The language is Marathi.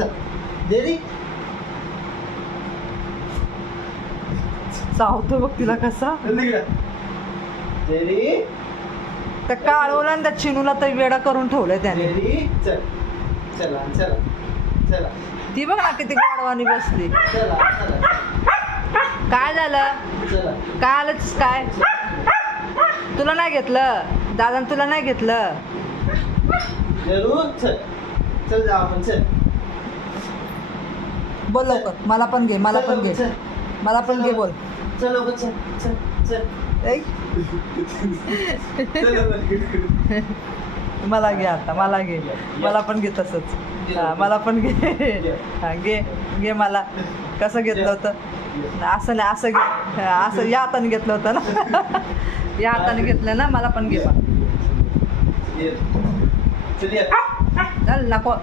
चल रेडी चावतो बघ तिला कसा. रेडी त्या काळूला आणि त्या चिनूला तर वेडा करून ठेवलंय त्याने. रेडी चल चला चला चला ती बघ ना किती गाडवानी बसली. चला चला काय झालं चला काय आलंच काय तुला नाही घेतलं दादा तुला नाही घेतलं. जरूर चल चल जाऊ आपण चल बोल लवकर मला पण घे मला पण घे चल मला पण घे बोल. चल लवकर चल चल चल ऐ, चल लवकर. मला घे आता मला घे मला पण घे तसंच. हा मला पण घे. हा घे घे मला. कसं घेतलं होतं असं नाही असं घे असं या हाताने घेतलं होतं ना या हाताने घेतलं ना मला पण घे बा. चल ये. चल नको